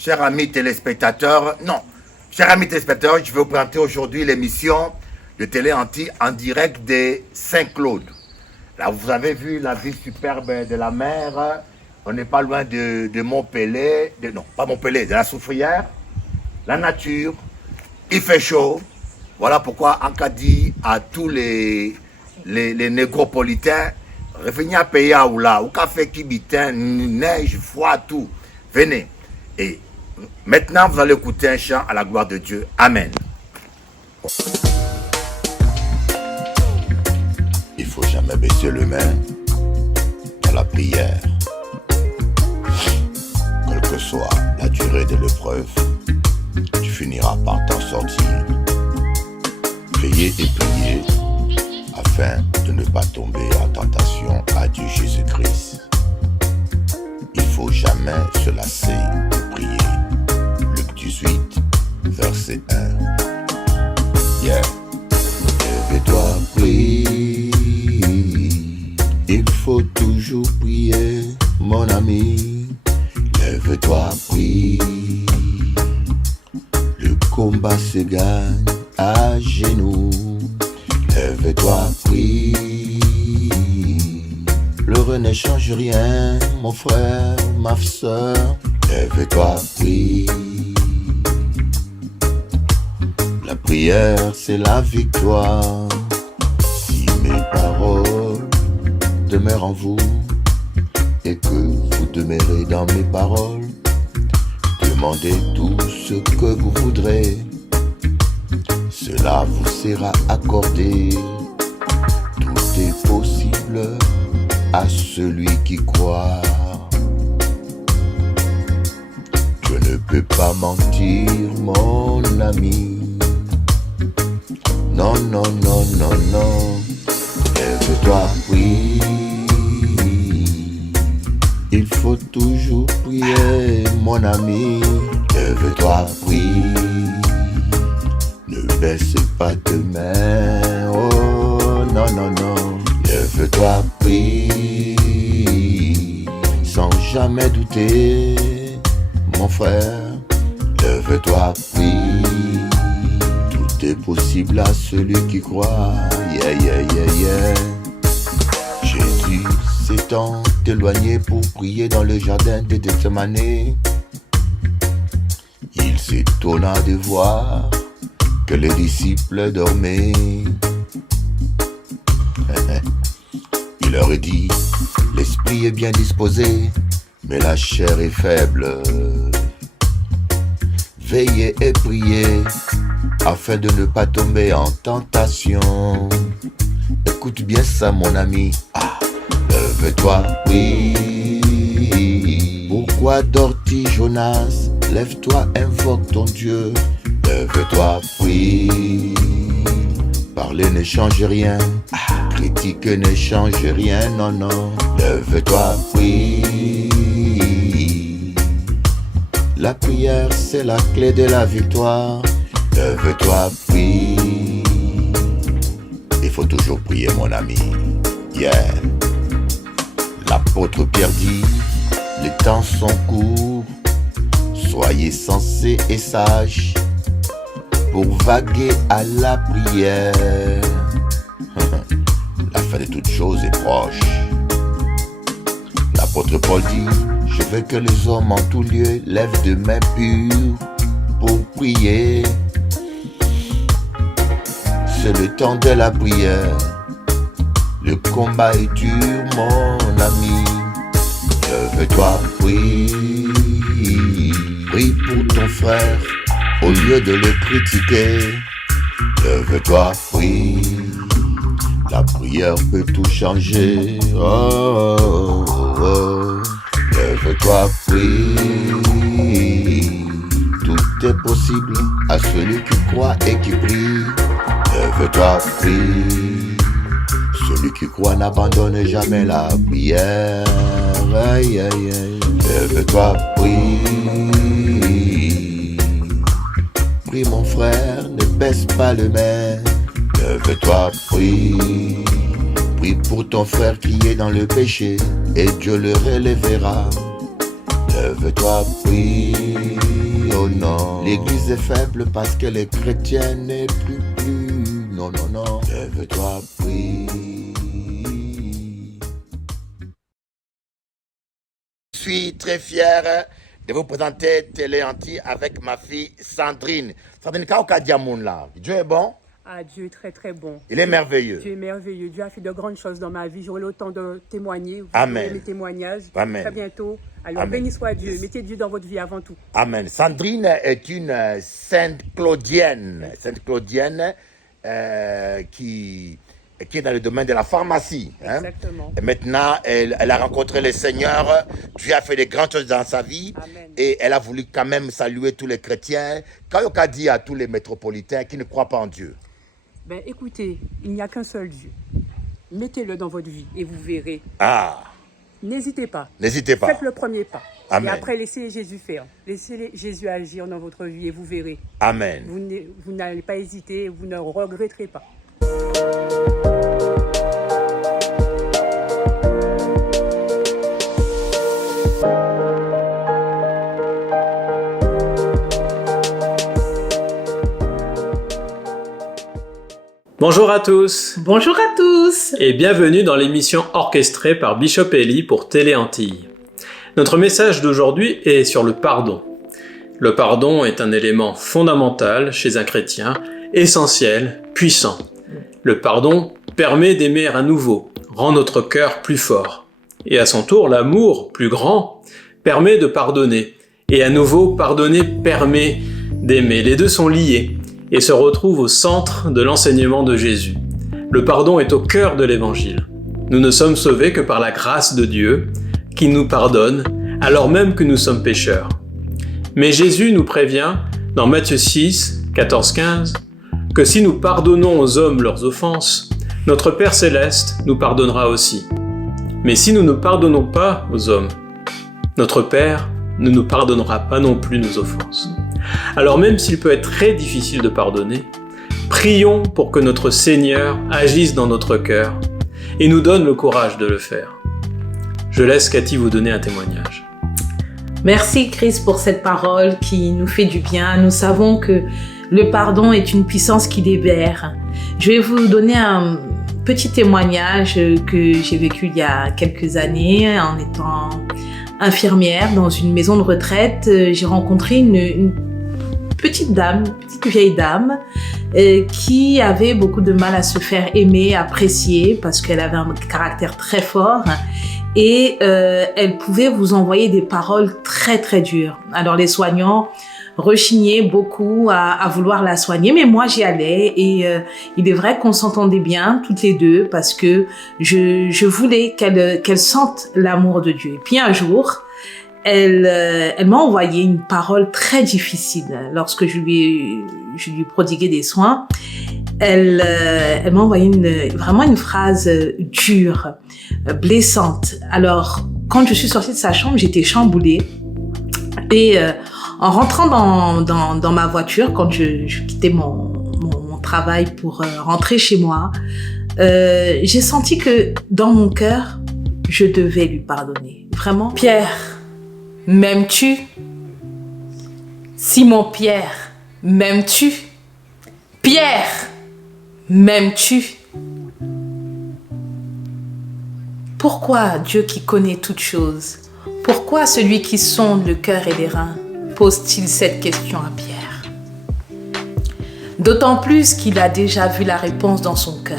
Chers amis téléspectateurs, non, chers amis téléspectateurs, je vais vous présenter aujourd'hui l'émission de télé en direct des Saint-Claude. Là, vous avez vu la vue superbe de la mer. On n'est pas loin de Montpellier, non, pas Montpellier, de la Soufrière. La nature, il fait chaud. Voilà pourquoi Anka dit à tous les négropolitains, revenez à payer à Oula, au café Kibitin, neige, froid, tout. Venez. Et maintenant, vous allez écouter un chant à la gloire de Dieu. Amen. Il faut jamais baisser les mains dans la prière. Quelle que soit la durée de l'épreuve, tu finiras par t'en sortir. Veillez et priez afin de ne pas tomber en tentation à Dieu Jésus-Christ. Il faut jamais se lasser de prier. Luc 18, verset 1. Yeah. Lève-toi, prie. Il faut toujours prier, mon ami. Lève-toi, prie. Le combat se gagne à genoux. Lève-toi, prie. L'heure ne change rien, mon frère, ma soeur. Lève-toi, prie. La prière, c'est la victoire. Si mes paroles demeurent en vous et que vous demeurez dans mes paroles, demandez tout ce que vous voudrez. Cela vous sera accordé. Tout est possible à celui qui croit. Je ne peux pas mentir, mon ami. Non, non, non, non, non. Lève-toi, prie. Il faut toujours prier, mon ami. Lève-toi, prie. Ne baisse pas tes mains. Oh, non, non, non. Lève-toi, prie. Sans jamais douter, mon frère. Lève-toi, prie. Tout est possible à celui qui croit. Yeah, yeah, yeah, yeah. Jésus s'étant éloigné pour prier dans le jardin de Gethsemane. Il s'étonna de voir que les disciples dormaient. Il leur dit, l'esprit est bien disposé, mais la chair est faible. Veillez et priez, afin de ne pas tomber en tentation. Écoute bien ça, mon ami. Lève-toi, prie. Pourquoi dors-tu, Jonas? Lève-toi, invoque ton Dieu. Lève-toi, prie. Parler ne change rien. Critiquer ne change rien, non, non. Lève-toi, prie. La prière, c'est la clé de la victoire. Lève-toi, prie. Il faut toujours prier, mon ami. Yeah. L'apôtre Pierre dit, les temps sont courts. Soyez sensés et sages pour vaguer à la prière. La fin de toutes choses est proche. L'apôtre Paul dit, je veux que les hommes en tout lieu lèvent des mains pures pour prier. C'est le temps de la prière. Le combat est dur, mon ami. Lève-toi, prie. Prie pour ton frère au lieu de le critiquer. Lève-toi, prie. La prière peut tout changer. Oh, oh, oh. Lève-toi, prie. Tout est possible à celui qui croit et qui prie. Lève-toi, prie. Celui qui croit n'abandonne jamais la prière. Aïe, aïe, aïe. Lève-toi, prie. Prie, mon frère, ne baisse pas le main. Lève-toi, prie. Prie pour ton frère qui est dans le péché et Dieu le relèvera. Lève-toi, prie, oh non. L'église est faible parce qu'elle est chrétienne et plus. Non, non, non. Lève-toi, prie. Je suis très fier de vous présenter Télé Anti avec ma fille Sandrine. Sandrine, Dieu est bon. Ah, Dieu est très très bon. Il est merveilleux. Dieu est merveilleux. Dieu a fait de grandes choses dans ma vie. J'aurai le temps de témoigner. Vous Amen. verrez mes témoignages. Amen. Très bientôt. Alors, Amen. béni soit Dieu. Mettez Dieu dans votre vie avant tout. Amen. Sandrine est une Sainte Claudienne. Sainte Claudienne qui est dans le domaine de la pharmacie. Exactement. Et maintenant, elle a rencontré le Seigneur. Dieu a fait de grandes choses dans sa vie. Amen. Et elle a voulu quand même saluer tous les chrétiens. Quand il a dit à tous les métropolitains qui ne croient pas en Dieu. Ben, écoutez, il n'y a qu'un seul Dieu. Mettez-le dans votre vie et vous verrez. Ah, N'hésitez pas. n'hésitez pas. Faites le premier pas. Amen. Et après, laissez Jésus faire. Laissez Jésus agir dans votre vie et vous verrez. Amen. Vous n'allez pas hésiter, vous ne regretterez pas. Bonjour à tous Bonjour à tous. et bienvenue dans l'émission orchestrée par Bishop Eli pour Télé Antilles. Notre message d'aujourd'hui est sur le pardon. Le pardon est un élément fondamental chez un chrétien, essentiel, puissant. Le pardon permet d'aimer à nouveau, rend notre cœur plus fort. Et à son tour, l'amour, plus grand, permet de pardonner. Et à nouveau, pardonner permet d'aimer. Les deux sont liés et se retrouvent au centre de l'enseignement de Jésus. Le pardon est au cœur de l'Évangile. Nous ne sommes sauvés que par la grâce de Dieu, qui nous pardonne, alors même que nous sommes pécheurs. Mais Jésus nous prévient, dans Matthieu 6, 14-15, que si nous pardonnons aux hommes leurs offenses, notre Père Céleste nous pardonnera aussi. Mais si nous ne pardonnons pas aux hommes, notre Père ne nous pardonnera pas non plus nos offenses. Alors même s'il peut être très difficile de pardonner, prions pour que notre Seigneur agisse dans notre cœur et nous donne le courage de le faire. Je laisse Cathy vous donner un témoignage. Merci Chris pour cette parole qui nous fait du bien. Nous savons que le pardon est une puissance qui libère. Je vais vous donner un petit témoignage que j'ai vécu il y a quelques années en étant infirmière dans une maison de retraite. J'ai rencontré une petite vieille dame qui avait beaucoup de mal à se faire aimer, apprécier parce qu'elle avait un caractère très fort et elle pouvait vous envoyer des paroles très très dures. Alors les soignants rechignaient beaucoup à vouloir la soigner, mais moi j'y allais et il est vrai qu'on s'entendait bien toutes les deux parce que je voulais qu'elle sente l'amour de Dieu. Et puis un jour, elle m'a envoyé une parole très difficile lorsque je lui prodiguais des soins. Elle m'a envoyé vraiment une phrase dure, blessante. Alors, quand je suis sortie de sa chambre, j'étais chamboulée. Et en rentrant dans ma voiture, quand je quittais mon travail pour rentrer chez moi, j'ai senti que dans mon cœur, je devais lui pardonner. Vraiment. Pierre, m'aimes-tu? Simon-Pierre, m'aimes-tu? Pierre, m'aimes-tu? Pourquoi Dieu qui connaît toutes choses, pourquoi celui qui sonde le cœur et les reins pose-t-il cette question à Pierre? D'autant plus qu'il a déjà vu la réponse dans son cœur.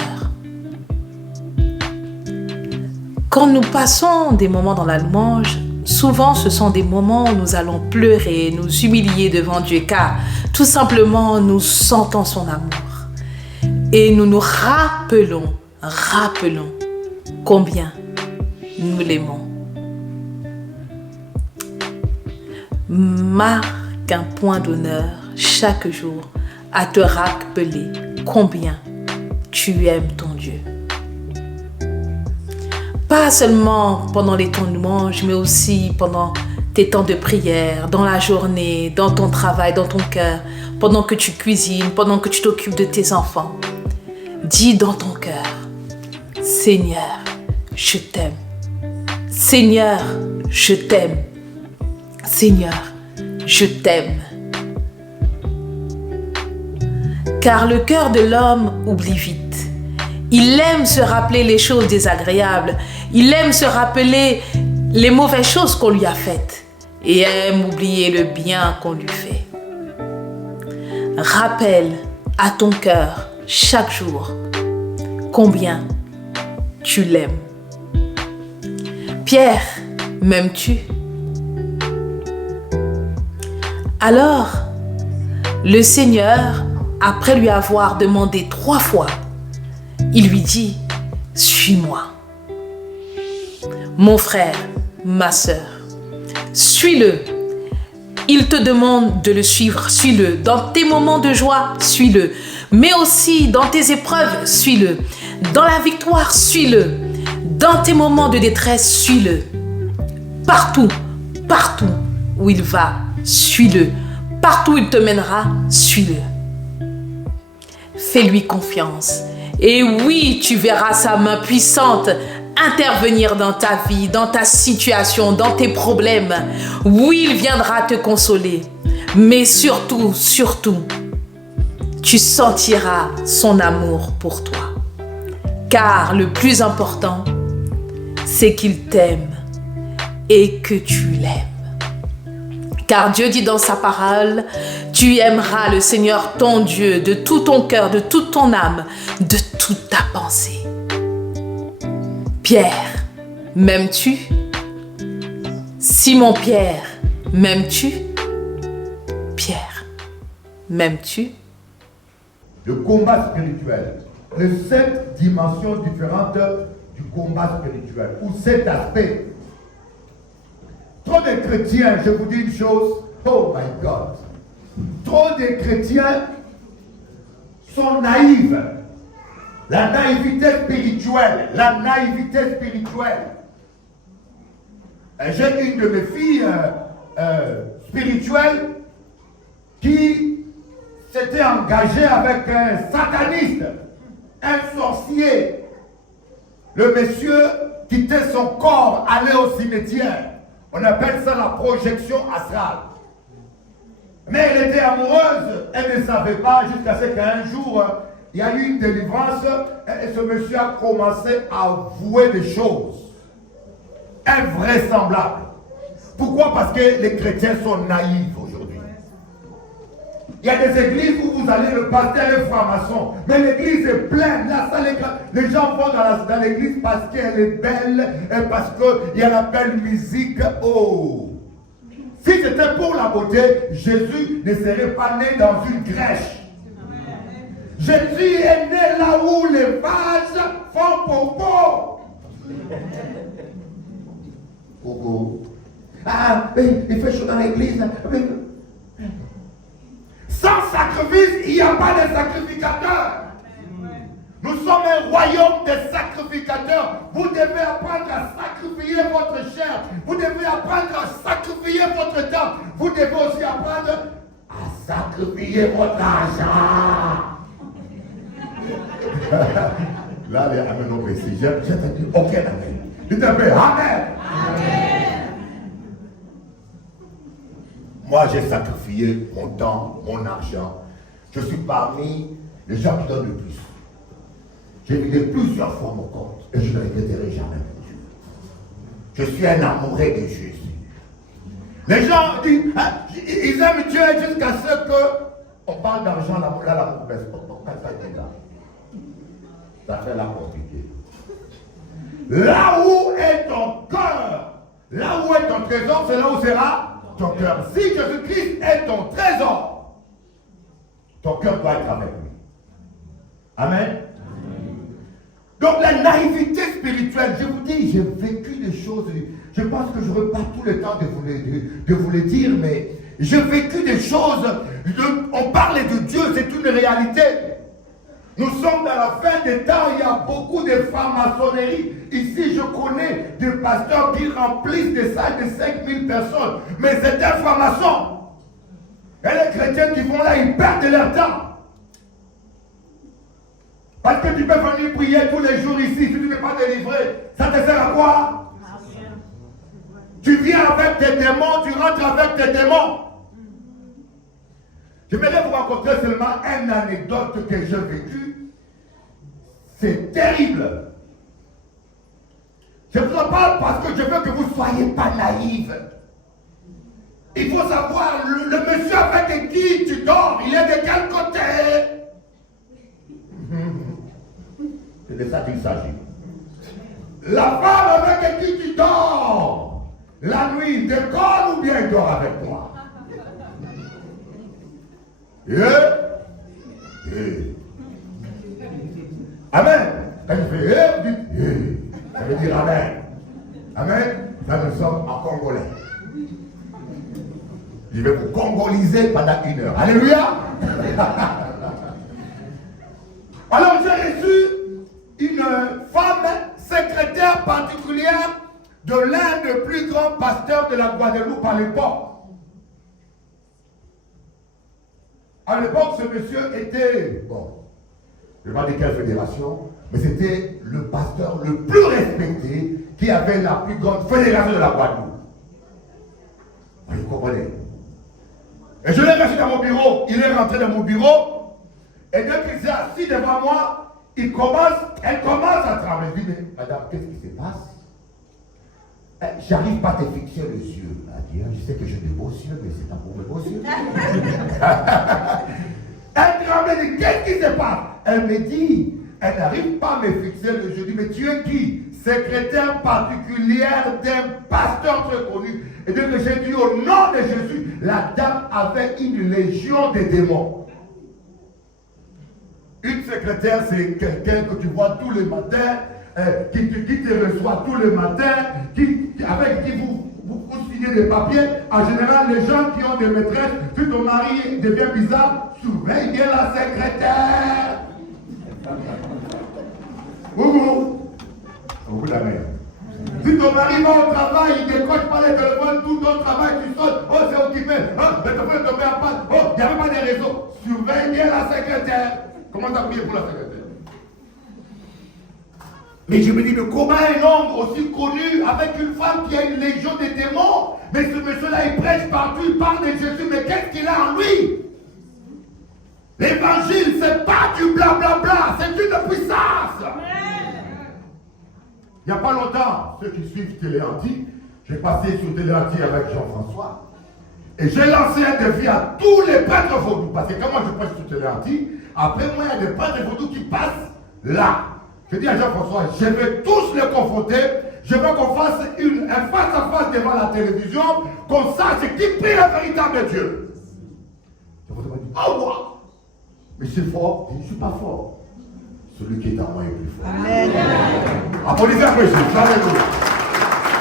Quand nous passons des moments dans la louange, souvent ce sont des moments où nous allons pleurer, nous humilier devant Dieu, car tout simplement nous sentons son amour. Et nous nous rappelons combien nous l'aimons. Marque un point d'honneur chaque jour à te rappeler combien tu aimes ton Dieu. Pas seulement pendant les temps de louange, mais aussi pendant tes temps de prière, dans la journée, dans ton travail, dans ton cœur, pendant que tu cuisines, pendant que tu t'occupes de tes enfants. Dis dans ton cœur, Seigneur, je t'aime. Seigneur, je t'aime. Seigneur, je t'aime. Car le cœur de l'homme oublie vite. Il aime se rappeler les choses désagréables. Il aime se rappeler les mauvaises choses qu'on lui a faites. Et aime oublier le bien qu'on lui fait. Rappelle à ton cœur chaque jour combien tu l'aimes. Pierre, m'aimes-tu? Alors, le Seigneur, après lui avoir demandé 3 fois, il lui dit, suis-moi. Mon frère, ma sœur, suis-le. Il te demande de le suivre, suis-le. Dans tes moments de joie, suis-le. Mais aussi dans tes épreuves, suis-le. Dans la victoire, suis-le. Dans tes moments de détresse, suis-le. Partout, partout où il va, suis-le. Partout où il te mènera, suis-le. Fais-lui confiance. Et oui, tu verras sa main puissante intervenir dans ta vie, dans ta situation, dans tes problèmes. Oui, il viendra te consoler. Mais surtout, surtout, tu sentiras son amour pour toi. Car le plus important, c'est qu'il t'aime et que tu l'aimes. Car Dieu dit dans sa parole, tu aimeras le Seigneur ton Dieu de tout ton cœur, de toute ton âme, de toute ta pensée. Pierre, m'aimes-tu? Simon-Pierre, m'aimes-tu? Pierre, m'aimes-tu? Le combat spirituel, les 7 dimensions différentes du combat spirituel, ou 7 aspects. Trop de chrétiens, je vous dis une chose, oh my God, trop de chrétiens sont naïfs. La naïveté spirituelle, J'ai une de mes filles spirituelles qui s'était engagée avec un sataniste, un sorcier. Le monsieur quittait son corps, allait au cimetière. On appelle ça la projection astrale. Mais elle était amoureuse, elle ne savait pas jusqu'à ce qu'un jour, il y a eu une délivrance et ce monsieur a commencé à avouer des choses invraisemblables. Pourquoi? Parce que les chrétiens sont naïfs aujourd'hui. Il y a des églises où vous allez, le pasteur est franc-maçon, mais l'église est pleine. La salle est... Les gens vont dans l'église parce qu'elle est belle et parce qu'il y a la belle musique. Oh! Si c'était pour la beauté, Jésus ne serait pas né dans une crèche. Jésus est né là où les vaches font popo. Popo. Ah, il fait chaud dans l'église. Sans sacrifice, il n'y a pas de sacrificateur. Nous sommes un royaume de sacrificateurs. Vous devez apprendre à sacrifier votre chair. Vous devez apprendre à sacrifier votre temps. Vous devez aussi apprendre à sacrifier votre argent. Là, les amen ont précis. J'ai dit aucun amen. Je t'appelle amen. Amen. Moi, j'ai sacrifié mon temps, mon argent. Je suis parmi les gens qui donnent le plus. J'ai vidé plusieurs fois mon compte et je ne regretterai jamais mon Dieu. Je suis un amoureux de Jésus. Les gens disent, ils aiment Dieu jusqu'à ce qu'on parle d'argent, là, l'amour baisse. Ça fait la compliquée. Là où est ton cœur, là où est ton trésor, c'est là où sera ton cœur. Si Jésus-Christ est ton trésor, ton cœur doit être avec lui. Amen. Donc la naïveté spirituelle, je vous dis, j'ai vécu des choses, je pense que je n'aurai pas tout le temps de vous les dire, mais j'ai vécu des choses, on parle de Dieu, c'est une réalité. Nous sommes dans la fin des temps, il y a beaucoup de franc-maçonnerie. Ici, je connais des pasteurs qui remplissent des salles de 5000 personnes, mais c'est un franc-maçon. Et les chrétiens qui vont là, ils perdent leur temps. Parce que tu peux venir prier tous les jours ici, si tu n'es pas délivré, ça te sert à quoi? Tu viens avec tes démons, tu rentres avec tes démons. J'aimerais vous raconter seulement une anecdote que j'ai vécue. C'est terrible. Je vous en parle parce que je veux que vous ne soyez pas naïfs. Il faut savoir, le monsieur avec qui tu dors, il est de quel côté? C'est de ça qu'il s'agit. La femme avec qui tu dors, la nuit, décolle ou bien il dort avec toi? Amen. Quand il fait dites ça veut dire amen. Amen. Là nous sommes en congolais. Je vais vous congoliser pendant 1 heure. Alléluia. Alors j'ai reçu une femme secrétaire particulière de l'un des plus grands pasteurs de la Guadeloupe à l'époque. À l'époque, ce monsieur était, bon, je ne vais pas dire quelle fédération, mais c'était le pasteur le plus respecté qui avait la plus grande fédération de la Guadeloupe. Vous comprenez? Et je l'ai reçu dans mon bureau. Il est rentré dans mon bureau. Et dès qu'il s'est assis devant moi, elle commence à travailler. Je dis, mais madame, qu'est-ce qui se passe? J'arrive pas à te fixer les yeux. Elle dit, je sais que j'ai des beaux yeux, mais c'est pas pour mes beaux yeux. Elle tremble, elle dit, qu'est-ce qui se passe? Elle me dit, elle n'arrive pas à me fixer les yeux. Je dis, mais tu es qui? Secrétaire particulière d'un pasteur très connu. Et dès que j'ai dit au nom de Jésus, la dame avait une légion de démons. Une secrétaire, c'est quelqu'un que tu vois tous les matins, qui te reçoit tous les matins, avec qui vous signez des papiers. En général, les gens qui ont des maîtresses, si ton mari devient bizarre, surveille bien la secrétaire. Au bout de la mer. Si ton mari va au travail, il ne décroche pas les téléphones, tout ton travail, tu sautes, oh c'est occupé, le téléphone est tombé en panne, oh il n'y avait pas de réseau. Surveille bien la secrétaire. Comment t'as prié pour la secrétaire? Mais je me dis, mais comment un homme aussi connu avec une femme qui a une légion de démons, mais ce monsieur-là il prêche partout, il parle de Jésus, mais qu'est-ce qu'il a en lui? L'évangile, c'est pas du blablabla, c'est une puissance. Il n'y a pas longtemps, ceux qui suivent Téléanti, j'ai passé sur Téléanti avec Jean-François, et j'ai lancé un défi à tous les prêtres vaudous, parce que quand moi je prêche sur Téléanti, après moi il y a des prêtres vaudous qui passent là. Je dis à Jean-François, je vais tous les confronter, je veux qu'on fasse un face-à-face devant la télévision, qu'on sache qui prie le véritable Dieu. Jean-François m'a dit, oh moi, mais c'est fort. Je ne suis pas fort. Celui qui est en moi est plus fort. Amen. Applaudissez à Jésus. Alléluia.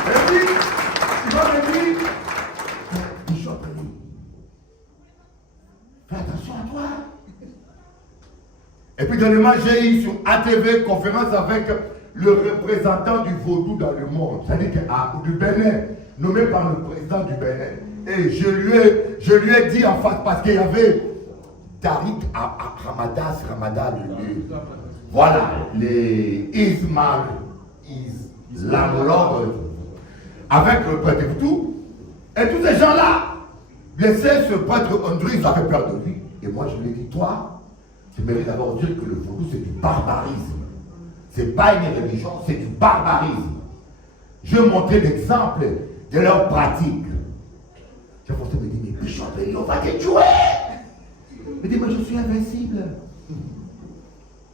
Et puis, il va me dire, Bishop, fais attention à toi. Et puis dernièrement, j'ai eu sur ATV conférence avec le représentant du vaudou dans le monde, c'est-à-dire du Bénin, nommé par le président du Bénin. Et je lui ai dit en face, parce qu'il y avait Tariq Ramadan, voilà, les Islamologues, avec le prêtre tout. Et tous ces gens-là, laissaient ce prêtre André, ils avaient peur de lui. Et moi, je lui ai dit, toi, tu mérites d'abord dire que le vaudou, c'est du barbarisme. C'est pas une religion, c'est du barbarisme. Je montrais l'exemple de leur pratique. J'ai forcé de me dire, mais Bishop, on va te tuer. Il me dit, mais je suis invincible.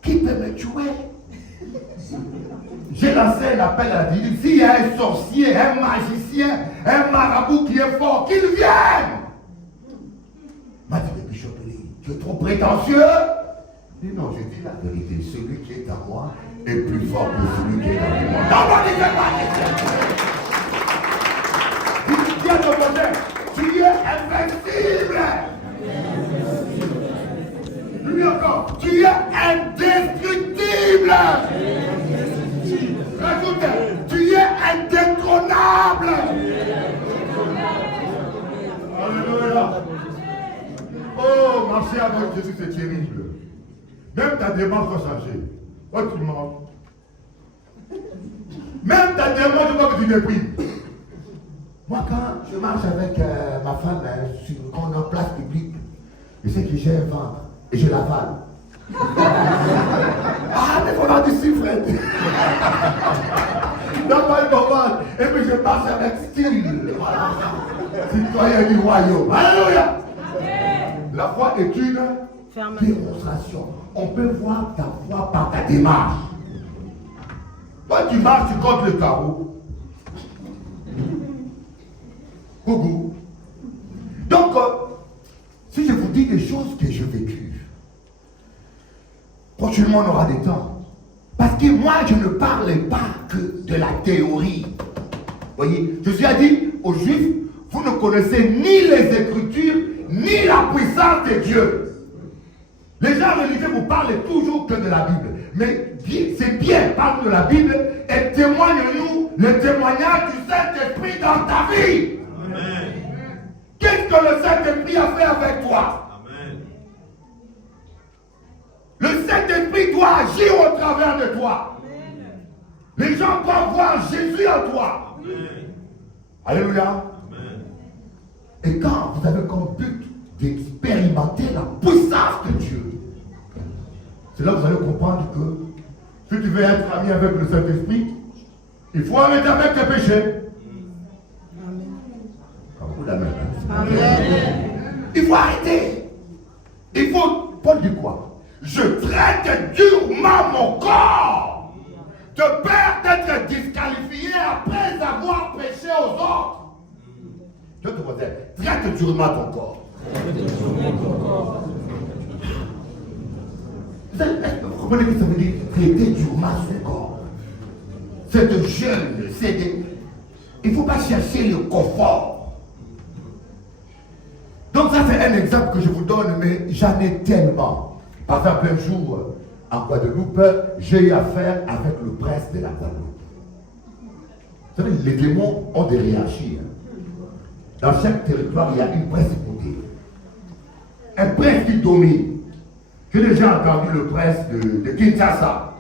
Qui peut me tuer? J'ai lancé un appel à la divinité. S'il y a un sorcier, un magicien, un marabout qui est fort, qu'il vienne. M'a dit, mais Bishop, tu es trop prétentieux. Je dis, non, je dis la vérité. Celui qui est en moi est plus fort que celui qui est en moi. Non, ne fais pas. Dis à ton voisin, tu es invincible. Lui encore, tu es indestructible. Rajoute, tu es indétrônable. Alléluia. Oh, marcher avec Jésus, c'est terrible. Même ta démarche va changer. Oh, tu manges. Même ta démarche, tu vois que tu déprimes. Moi, quand je marche avec ma femme quand on est en place publique, je sais que j'ai un ventre et je l'avale. Ah, mais on a du Fred. Dans ma commande, et puis je marche avec style. Voilà. Citoyen du royaume. Alléluia. La foi est une démonstration. On peut voir ta foi par ta démarche. Toi, tu marches, tu comptes le carreau. Coucou. Donc, si je vous dis des choses que j'ai vécues, prochainement on aura des temps. Parce que moi, je ne parlais pas que de la théorie. Voyez, Jésus a dit aux Juifs, vous ne connaissez ni les Écritures, ni la puissance de Dieu. Les gens religieux vous parlent toujours que de la Bible. Mais c'est bien, parle de la Bible et témoigne-nous le témoignage du Saint-Esprit dans ta vie. Amen. Qu'est-ce que le Saint-Esprit a fait avec toi? Amen. Le Saint-Esprit doit agir au travers de toi. Amen. Les gens doivent voir Jésus en toi. Amen. Alléluia. Amen. Et quand vous avez comme but d'expérimenter la puissance de Dieu, c'est là que vous allez comprendre que si tu veux être ami avec le Saint-Esprit, il faut arrêter avec tes péchés. Amen. Amen. Il faut arrêter. Il faut, Paul dit quoi? Je traite durement mon corps de peur d'être disqualifié après avoir péché aux autres. Je te vois, traite durement ton corps. Vous comprenez que ça veut dire traiter durement son corps? C'est de jeûne, c'est de... Il ne faut pas chercher le confort. Donc ça c'est un exemple que je vous donne, mais j'en ai tellement. Par exemple, un jour, en Guadeloupe, j'ai eu affaire avec le prince de la Guadeloupe. Vous savez, les démons ont des hiérarchies. Dans chaque territoire, il y a une principauté. Un prince qui domine. J'ai déjà entendu le prince de Kinshasa.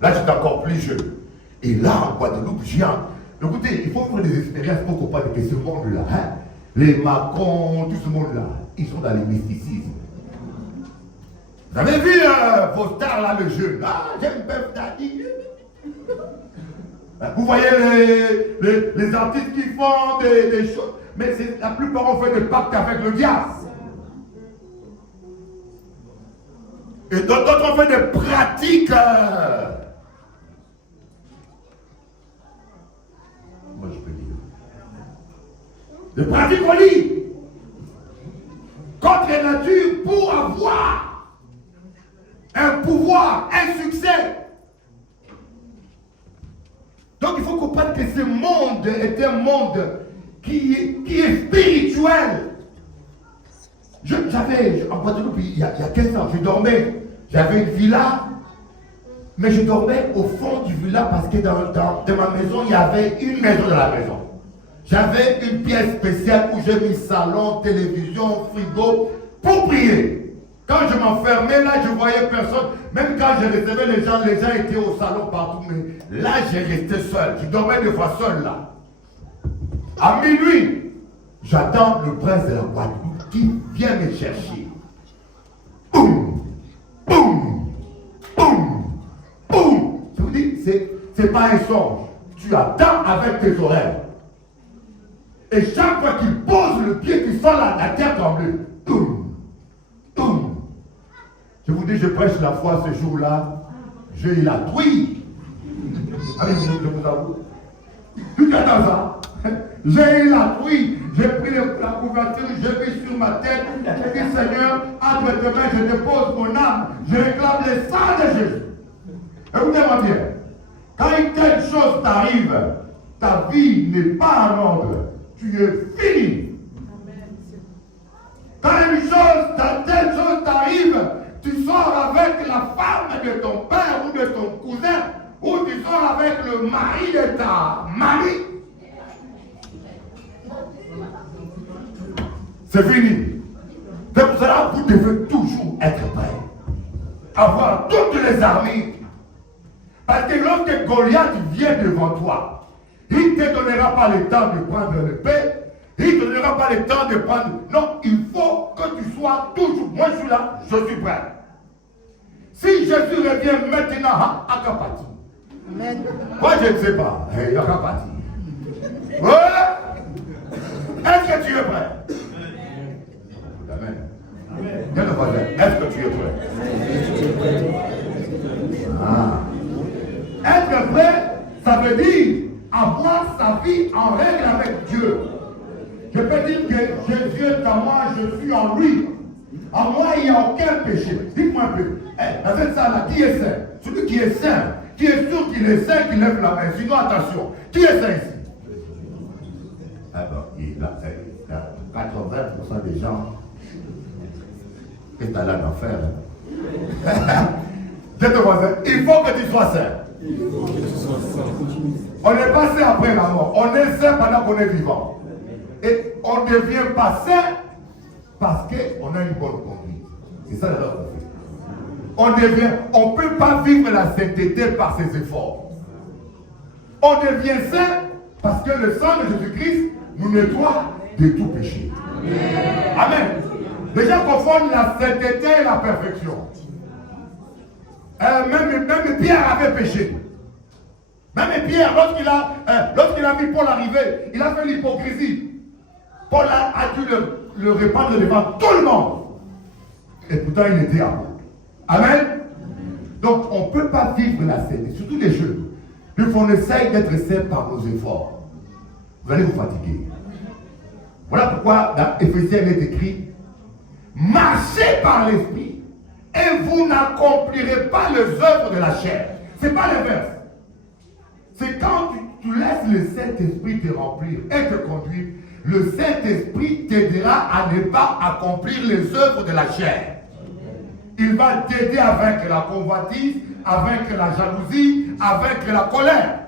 Là, j'étais encore plus jeune. Et là, en Guadeloupe, écoutez, il faut faire des expériences pour comprendre que ce monde-là, hein, les Macron, tout ce monde-là, ils sont dans les mysticismes. Vous avez vu vos stars là, le jeu? Ah, j'aime Bœuf Daddy. Vous voyez les artistes qui font des choses, mais la plupart ont fait des pactes avec le diable. Et d'autres ont fait des pratiques. Moi je peux dire. Des pratiques religieuses contre la nature pour avoir un pouvoir, un succès. Donc il faut comprendre que ce monde est un monde qui est spirituel. J'avais, en Guadeloupe, il y a 15 ans, je dormais. J'avais une villa, mais je dormais au fond du villa parce que dans ma maison, il y avait une maison dans la maison. J'avais une pièce spéciale où j'ai mis salon, télévision, frigo pour prier. Quand je m'enfermais là, je ne voyais personne. Même quand je recevais les gens étaient au salon partout. Mais là, j'ai resté seul. Je dormais des fois seul là. À minuit, j'attends le prince de la Guadeloupe qui vient me chercher. Boum! Boum! Boum! Boum! Je vous dis, c'est pas un songe. Tu attends avec tes oreilles. Et chaque fois qu'il pose le pied, tu sens la terre trembler. Boum! Boum! Je vous dis, je prêche la foi ce jour-là. J'ai eu la trouille. Allez, je vous avoue. Jusqu'à dans ça. J'ai eu la trouille, j'ai pris la couverture, j'ai mis sur ma tête, j'ai dit Seigneur, entre tes mains, je dépose mon âme, je réclame le sang de Jésus. Écoutez-moi bien, quand une telle chose t'arrive, ta vie n'est pas en ordre, tu es fini. Quand une telle chose t'arrive, tu sors avec la femme de ton père ou de ton cousin, ou tu sors avec le mari de ta mamie. C'est fini. C'est pour cela que vous devez toujours être prêt. Avoir toutes les armées. Parce que lorsque Goliath vient devant toi, Il ne te donnera pas le temps de prendre le pain. Il ne te donnera pas le temps de prendre... Non, il faut que tu sois toujours... Moi, je suis là, je suis prêt. Si Jésus revient maintenant à Kapati, moi, je ne sais pas. Il y a Kapati. Ouais. Est-ce que tu es prêt? Amen. Viens le voisin. Est-ce que tu es prêt? Ah. Être prêt, ça veut dire avoir sa vie en règle avec Dieu. Je peux dire que Jésus est en moi, je suis en lui. En moi, il n'y a aucun péché. Dites-moi un peu. Dans cette salle-là, qui est saint? Celui qui est saint, qui est sûr qu'il est saint, qui lève la main. Sinon, attention. Qui est saint ici? Alors, il a 80% des gens qui sont allés en enfer. Dites au voisin, il faut que tu sois saint. On n'est pas saint après la mort. On est saint pendant qu'on est vivant. Et on ne devient pas saint parce qu'on a une bonne conduite. C'est ça l'erreur qu'on fait. On ne peut pas vivre la sainteté par ses efforts. On devient saint parce que le sang de Jésus-Christ nous nettoie de tout péché. Amen. Les gens confondent la sainteté et la perfection. Même Pierre avait péché. Même Pierre, lorsqu'il a vu Paul arriver, il a fait l'hypocrisie. Paul a dû le répandre devant tout le monde. Et pourtant, il était à bout. Amen. Donc, on ne peut pas vivre la sainteté, surtout les jeunes. Il faut qu'on essaye d'être saint par nos efforts. Vous allez vous fatiguer. Voilà pourquoi dans Éphésiens il est écrit: marchez par l'esprit et vous n'accomplirez pas les œuvres de la chair. Ce n'est pas l'inverse. C'est quand tu laisses le Saint-Esprit te remplir et te conduire, le Saint-Esprit t'aidera à ne pas accomplir les œuvres de la chair. Il va t'aider à vaincre la convoitise, à vaincre la jalousie, à vaincre la colère.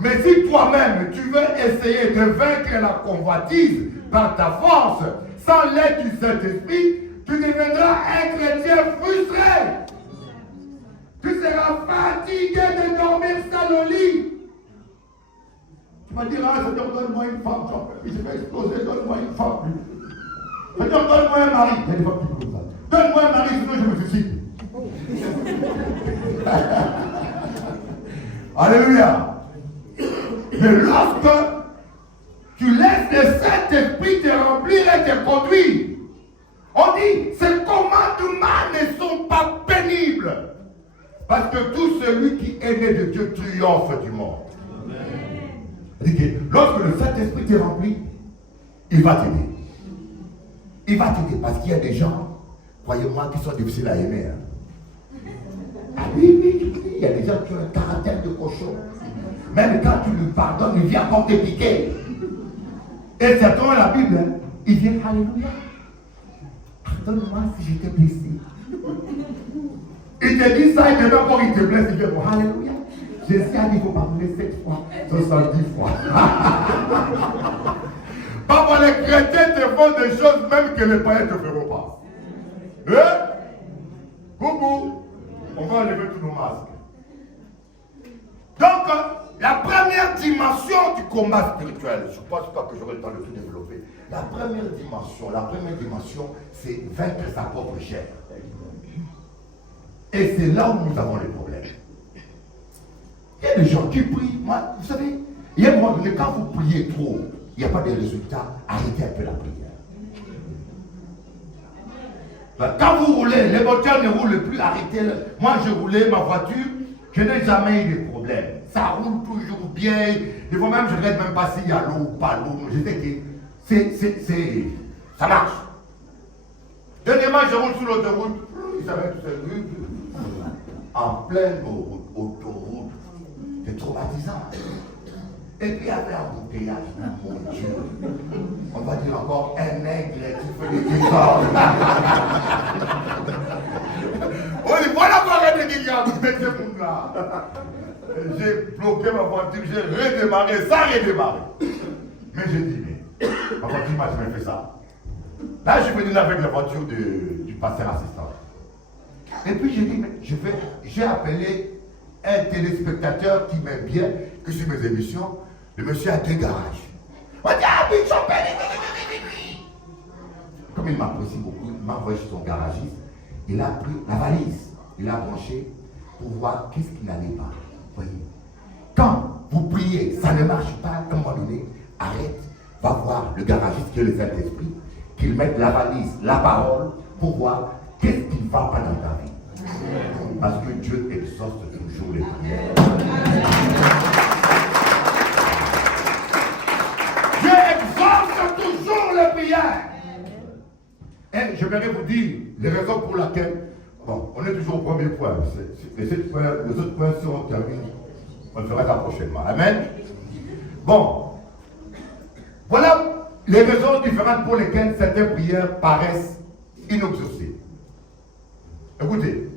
Mais si toi-même tu veux essayer de vaincre la convoitise par ta force, sans l'aide du Saint-Esprit, tu deviendras un chrétien frustré. Tu seras fatigué de dormir seul au lit. Tu vas dire, Seigneur, donne-moi une femme, je vais exploser, donne-moi une femme. Seigneur, donne-moi un mari. Il y a des femmes qui disent ça. Donne-moi un mari, sinon je me suicide. Alléluia. Mais lorsque tu laisses le Saint-Esprit te remplir et te conduire, on dit, ces commandements ne sont pas pénibles. Parce que tout celui qui est né de Dieu triomphe du monde. Lorsque le Saint-Esprit te remplit, il va t'aider. Il va t'aider parce qu'il y a des gens, croyez-moi, qui sont difficiles à aimer. Ah oui, il y a des gens qui ont un caractère de cochon. Même quand tu lui pardonnes, il vient encore te piquer. Et certains, la Bible, il vient, alléluia. Pardonne-moi si je t'ai blessé. Il te dit ça, il te dit encore, il te blesse, il vient, alléluia. Jésus a dit, il faut pardonner 7 fois, 70 fois. Parfois, les chrétiens te font des choses même que les païens ne te feront pas. Coucou, on va enlever tous nos masques. Donc, la première dimension du combat spirituel, je ne pense pas que j'aurai le temps de tout développer. La première dimension, c'est vaincre sa propre chair. Et c'est là où nous avons les problèmes. Il y a des gens qui prient. Moi, vous savez, il y a un moment donné, quand vous priez trop, il n'y a pas de résultat, arrêtez un peu la prière. Quand vous roulez, les moteurs ne roulent plus, arrêtez-le. Moi, je roulais ma voiture, je n'ai jamais eu de problème. Ça roule toujours bien. Des fois même, je ne regarde même pas s'il y a l'eau ou pas l'eau. Je sais que ça marche. Dernièrement, je roule sur l'autoroute. Vous savez, en pleine autoroute. C'est traumatisant. Et puis, il y avait un embouteillage. Mon Dieu. On va dire encore un nègre qui fait des désordres. On dit, voilà encore un nègre qui fait des désordres. J'ai bloqué ma voiture, j'ai redémarré, ça a redémarré. Mais j'ai dit, mais ma voiture m'a jamais fait ça. Là, je suis venu avec la voiture du pasteur assistant. Et puis j'ai dit, mais j'ai appelé un téléspectateur qui m'aime bien, que sur mes émissions. Le monsieur a 2 garages. On dit, ah, Bishop, comme il m'apprécie beaucoup, il m'a envoyé chez son garagiste. Il a pris la valise, il a branché pour voir qu'est-ce qui n'allait pas. Voyez. Quand vous priez, ça ne marche pas, à un moment donné, arrête, va voir le garagiste qui est le Saint-Esprit, qu'il mette la valise, la parole, pour voir qu'est-ce qui ne va pas dans ta vie. Parce que Dieu exauce toujours les prières. Dieu exauce toujours les prières. Et je vais vous dire les raisons pour lesquelles, bon, on est toujours au premier point. Les autres points seront terminés. On le fera ça prochainement. Amen. Bon. Voilà les raisons différentes pour lesquelles certaines prières paraissent inexaucées. Écoutez,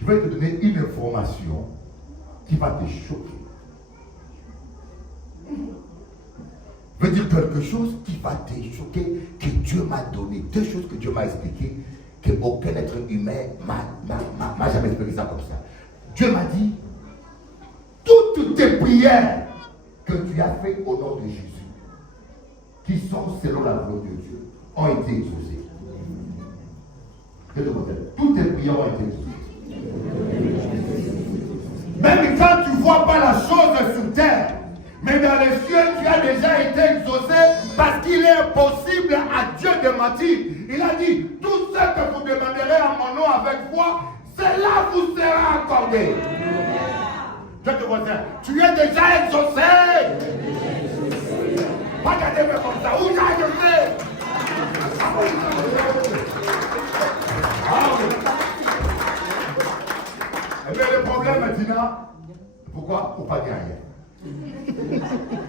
je vais te donner une information qui va te choquer. Je veux dire quelque chose qui va te choquer, que Dieu m'a donné. 2 choses que Dieu m'a expliquées, qu'aucun être humain m'a jamais expliqué ça comme ça. Dieu m'a dit, toutes tes prières que tu as faites au nom de Jésus, qui sont selon la volonté de Dieu, ont été exaucées. Toutes tes prières ont été exaucées. Même quand tu ne vois pas la chose sur terre, mais dans les cieux, tu as déjà été exaucé parce qu'il est impossible à Dieu de mentir. Il a dit, tout ce que vous demanderez en mon nom avec foi, cela vous sera accordé. Je te vois dire, tu es déjà exaucé. Regardez-moi comme ça, où j'ai exaucé? Eh bien, le problème maintenant, pourquoi? Pour pas dire rien.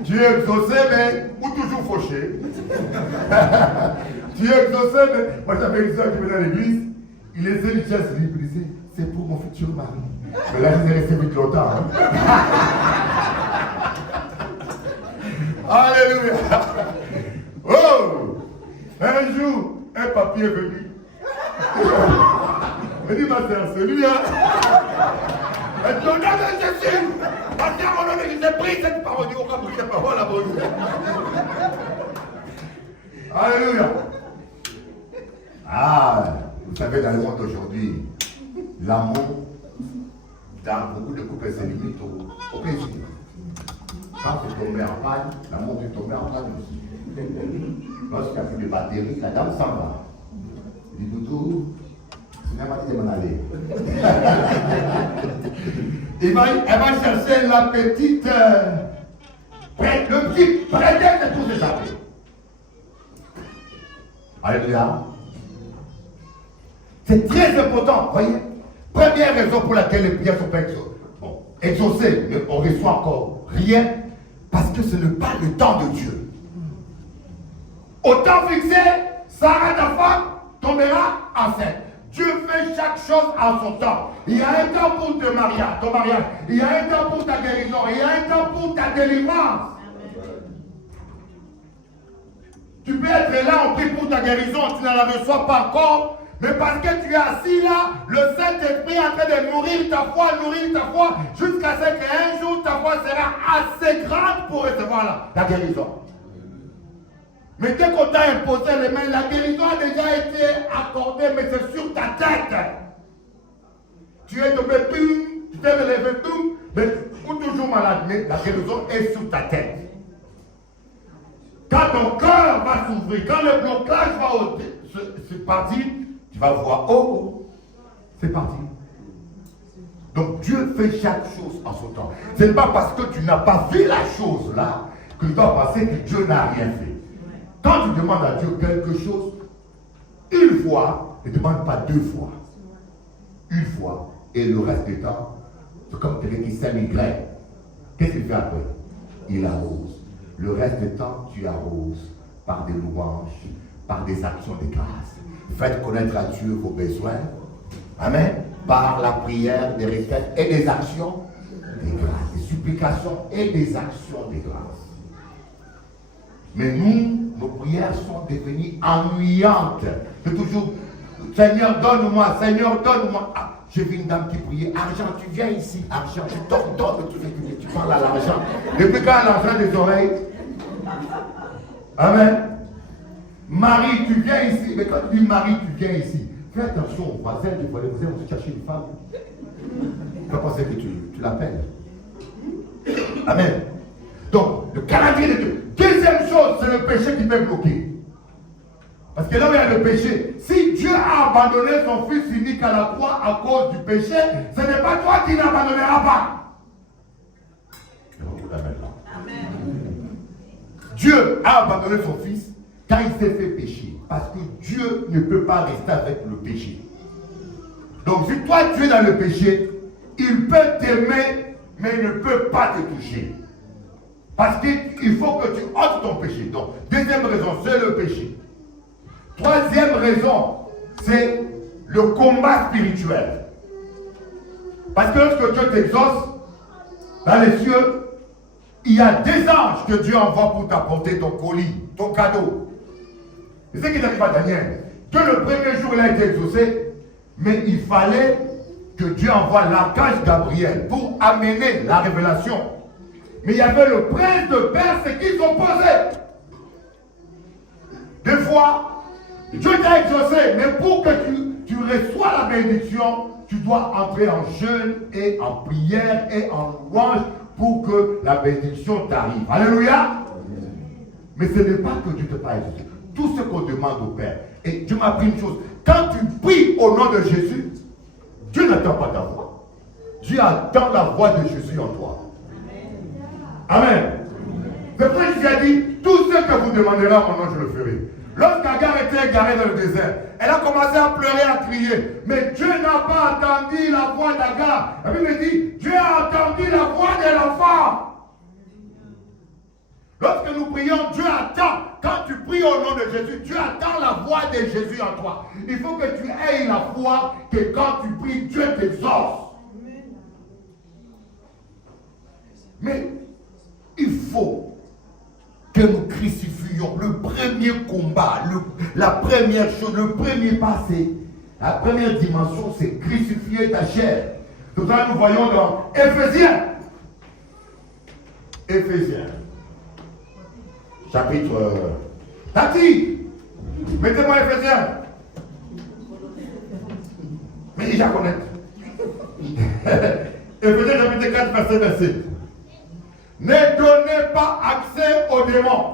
Tu es exaucé, mais ou toujours fauché. Tu es exaucé, mais moi j'avais une soeur qui venait à l'église, il laissait une chaise libre, il disait, c'est pour mon futur mari. Mais là, il est resté vite longtemps. Hein. Alléluia. Oh! Un jour, un papier est venu. Il dit, ma soeur, c'est lui, hein? Et tu as de Jésus. Parce qu'à mon nom, il s'est pris cette parole. Il dit, on va prier la parole à bonne. Alléluia. Ah, vous savez, dans le monde d'aujourd'hui, l'amour, dans beaucoup de couples, se limite au plaisir. Quand c'est tombé en panne, l'amour est tombé en panne aussi. Lorsqu'il n'y a plus de batterie, la dame s'en va. Il dit, Doudou, c'est même pas dit de m'en aller. Elle va chercher la petite, le petit prétexte de tout s'échapper. Alléluia. C'est très important, voyez. Première raison pour laquelle les prières sont pas exaucées, mais on reçoit encore rien, parce que ce n'est pas le temps de Dieu. Au temps fixé, Sarah, ta femme, tombera enceinte. Dieu fait chaque chose en son temps. Il y a un temps pour ton mariage, il y a un temps pour ta guérison, il y a un temps pour ta délivrance. Tu peux être là, on prie pour ta guérison, tu ne la reçois pas encore, mais parce que tu es assis là, le Saint-Esprit est en train de nourrir ta foi, jusqu'à ce qu'un jour ta foi sera assez grande pour recevoir la guérison. Mais dès qu'on t'a imposé les mains, la guérison a déjà été accordée, mais c'est sur ta tête. Tu es tombé, tu t'es relevé, mais ou toujours malade, mais la guérison est sur ta tête. Quand ton cœur va s'ouvrir, quand le blocage va se partir, tu vas voir, oh, c'est parti. Donc Dieu fait chaque chose en son temps. Ce n'est pas parce que tu n'as pas vu la chose là que tu dois penser que Dieu n'a rien fait. Quand tu demandes à Dieu quelque chose, une fois, ne demande pas 2 fois. Une fois, et le reste du temps, c'est comme quelqu'un qui sème une graine. Qu'est-ce qu'il fait après? Il arrose. Le reste du temps, tu arroses par des louanges, par des actions de grâce. Faites connaître à Dieu vos besoins. Amen. Par la prière, des requêtes et des actions de grâce. Des supplications et des actions de grâce. Mais nous, nos prières sont devenues ennuyantes. C'est toujours, Seigneur, donne-moi, Seigneur, donne-moi. Ah, j'ai vu une dame qui priait, argent, tu viens ici, argent, tu t'ordonnes, tu parles à l'argent. Depuis quand l'argent des oreilles? Amen. Marie, tu viens ici. Mais quand tu dis Marie, tu viens ici, fais attention aux voisins du voisin, vous allez chercher une femme. Tu vas penser que tu l'appelles. Amen. Donc, le calendrier de Dieu. Deuxième chose, c'est le péché qui peut bloquer. Parce que là où il y a le péché, si Dieu a abandonné son Fils unique à la croix à cause du péché, ce n'est pas toi qui n'abandonneras pas. Amen. Dieu a abandonné son Fils quand il s'est fait pécher. Parce que Dieu ne peut pas rester avec le péché. Donc si toi tu es dans le péché, il peut t'aimer, mais il ne peut pas te toucher. Parce qu'il faut que tu ôtes ton péché. Donc, deuxième raison, c'est le péché. Troisième raison, c'est le combat spirituel. Parce que lorsque Dieu t'exauce, dans les cieux, il y a des anges que Dieu envoie pour t'apporter ton colis, ton cadeau. C'est ce qui n'arrive à Daniel. Que le premier jour, il a été exaucé, mais il fallait que Dieu envoie l'archange Gabriel pour amener la révélation. Mais il y avait le prince de Perse qui s'opposait. Des fois, Dieu t'a exaucé, mais pour que tu reçois la bénédiction, tu dois entrer en jeûne et en prière et en louange pour que la bénédiction t'arrive. Alléluia. Mais ce n'est pas que Dieu te parle. Tout ce qu'on demande au Père. Et Dieu m'a appris une chose. Quand tu pries au nom de Jésus, Dieu n'attend pas ta voix. Dieu attend la voix de Jésus en toi. Amen. C'est pour ça que Jésus a dit, tout ce que vous demanderez à mon nom, je le ferai. Lorsqu'Agar était égarée dans le désert, elle a commencé à pleurer, à crier. Mais Dieu n'a pas entendu la voix d'Agar. La Bible dit, Dieu a entendu la voix de l'enfant. Lorsque nous prions, Dieu attend. Quand tu pries au nom de Jésus, Dieu attend la voix de Jésus en toi. Il faut que tu aies la foi que quand tu pries, Dieu t'exauce. Mais il faut que nous crucifions. Le premier combat, la première chose, le premier pas, c'est la première dimension, c'est crucifier ta chair. Tout ça, nous voyons dans Éphésiens. Éphésiens. Chapitre. Tati, mettez-moi Éphésiens. Mais déjà connaître. Éphésiens chapitre 4, verset 27. Ne donnez pas accès aux démons.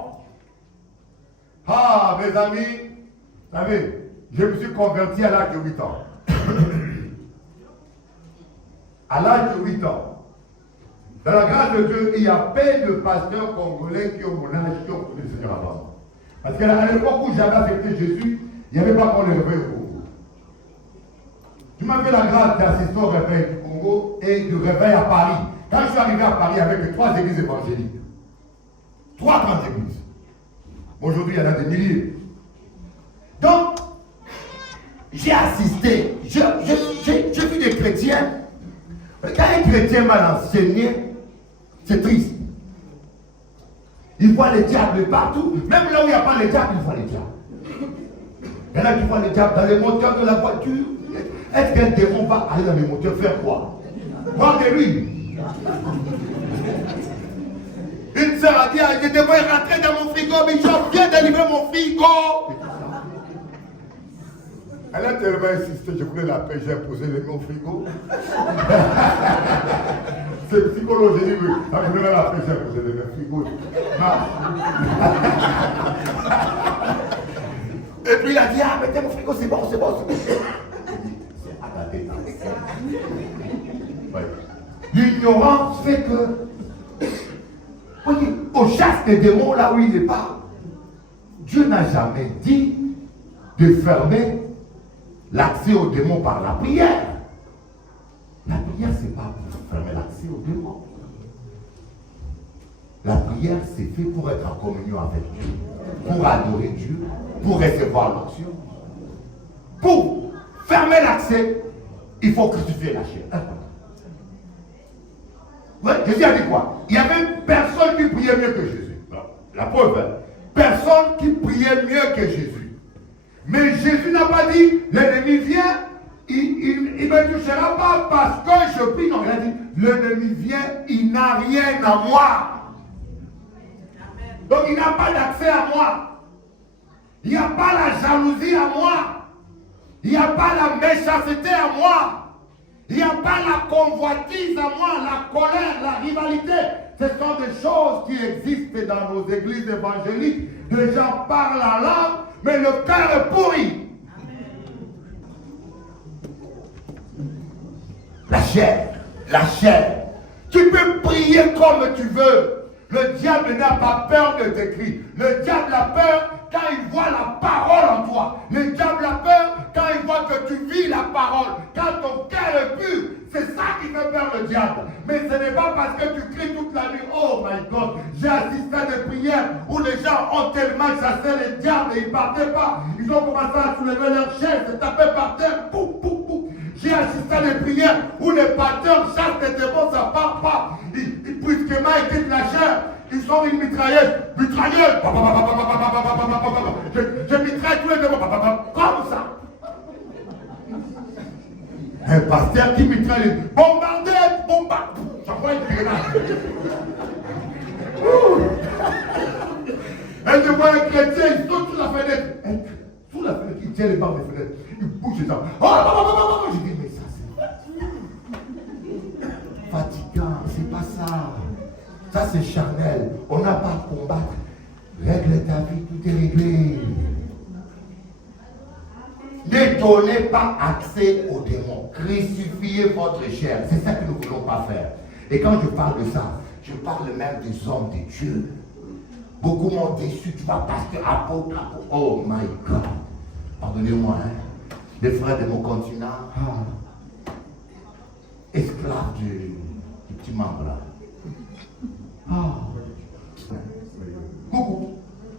Ah, mes amis, vous savez, je me suis converti à l'âge de 8 ans. À l'âge de 8 ans. Dans la grâce de Dieu, il y a plein de pasteurs congolais qui ont mon âge, qui ont connu le Seigneur avant. Parce qu'à l'époque où j'avais accepté Jésus, il n'y avait pas qu'on le réveil au Congo. Tu m'as fait la grâce d'assister au réveil du Congo et du réveil à Paris. Quand je suis arrivé à Paris avec 3 églises évangéliques, 3 grandes églises. Aujourd'hui, il y en a des milliers. Donc, j'ai assisté, j'ai vu des chrétiens. Quand un chrétien mal enseigné, c'est triste. Il voit les diables partout. Même là où il n'y a pas les diables, il voit les diables. Il y en a qui voient les diables dans les moteurs de la voiture. Est-ce qu'un démon va aller dans les moteurs faire quoi? Voir de lui. Une sœur a dit, le démon est rentré dans mon frigo, Bishop, viens délivrer mon frigo. Elle a tellement insisté, je voulais la paix, j'ai posé les mains au frigo. C'est psychologique, oui. Je voulais la paix, j'ai posé les mains au frigo. Et puis il a dit, ah, mettez mon frigo, c'est bon, c'est bon, c'est bon. C'est à la tête. L'ignorance fait que, voyez, on chasse les démons là où il n'est pas. Dieu n'a jamais dit de fermer l'accès aux démons par la prière. La prière, ce n'est pas pour fermer l'accès aux démons. La prière, c'est fait pour être en communion avec Dieu, pour adorer Dieu, pour recevoir l'onction. Pour fermer l'accès, il faut crucifier la chair. Ouais, Jésus a dit quoi? Il n'y avait personne qui priait mieux que Jésus. La preuve, personne qui priait mieux que Jésus. Mais Jésus n'a pas dit, l'ennemi vient, il ne me touchera pas parce que je prie. Non, il a dit, l'ennemi vient, il n'a rien à moi. Donc il n'a pas d'accès à moi. Il n'y a pas la jalousie à moi. Il n'y a pas la méchanceté à moi. Il n'y a pas la convoitise à moi, la colère, la rivalité. Ce sont des choses qui existent dans nos églises évangéliques. Les gens parlent la langue, mais le cœur est pourri. La chair. Tu peux prier comme tu veux. Le diable n'a pas peur de tes cris. Le diable a peur quand il voit la parole en toi. Le diable a peur quand il voit que tu vis la parole. Quand ton cœur est pur, c'est ça qui fait peur le diable. Mais ce n'est pas parce que tu cries toute la nuit. Oh my God, j'ai assisté à des prières où les gens ont tellement chassé les diables et ils ne partaient pas. Ils ont commencé à soulever leur chaise, se taper par terre. Pouf, pouf, pouf. J'ai assisté à des prières où les pasteurs chassent les démons, ça ne part pas. Brusquement, ils quittent la chair. Ils sont une mitrailleuse. Mitrailleuse. Je mitraille tous les démons. Comme ça. Un pasteur qui mitraille les bombardez, j'envoie une grenade. Et je vois un chrétien, il saute sous la fenêtre. Sous la fenêtre, il tient les barres des fenêtres. Il bouge les gens. Je dis, mais ça c'est fatigant, c'est pas ça. Ça c'est charnel. On n'a pas à combattre. Règle ta vie, tout est réglé. Ne donnez pas accès aux démons. Crucifiez votre chair. C'est ça que nous ne voulons pas faire. Et quand je parle de ça, je parle même des hommes de Dieu. Beaucoup m'ont déçu. Tu vas passer apôtre. Oh my God. Pardonnez-moi, hein. Les frères de mon continent, esclaves du petit membre là. Coucou.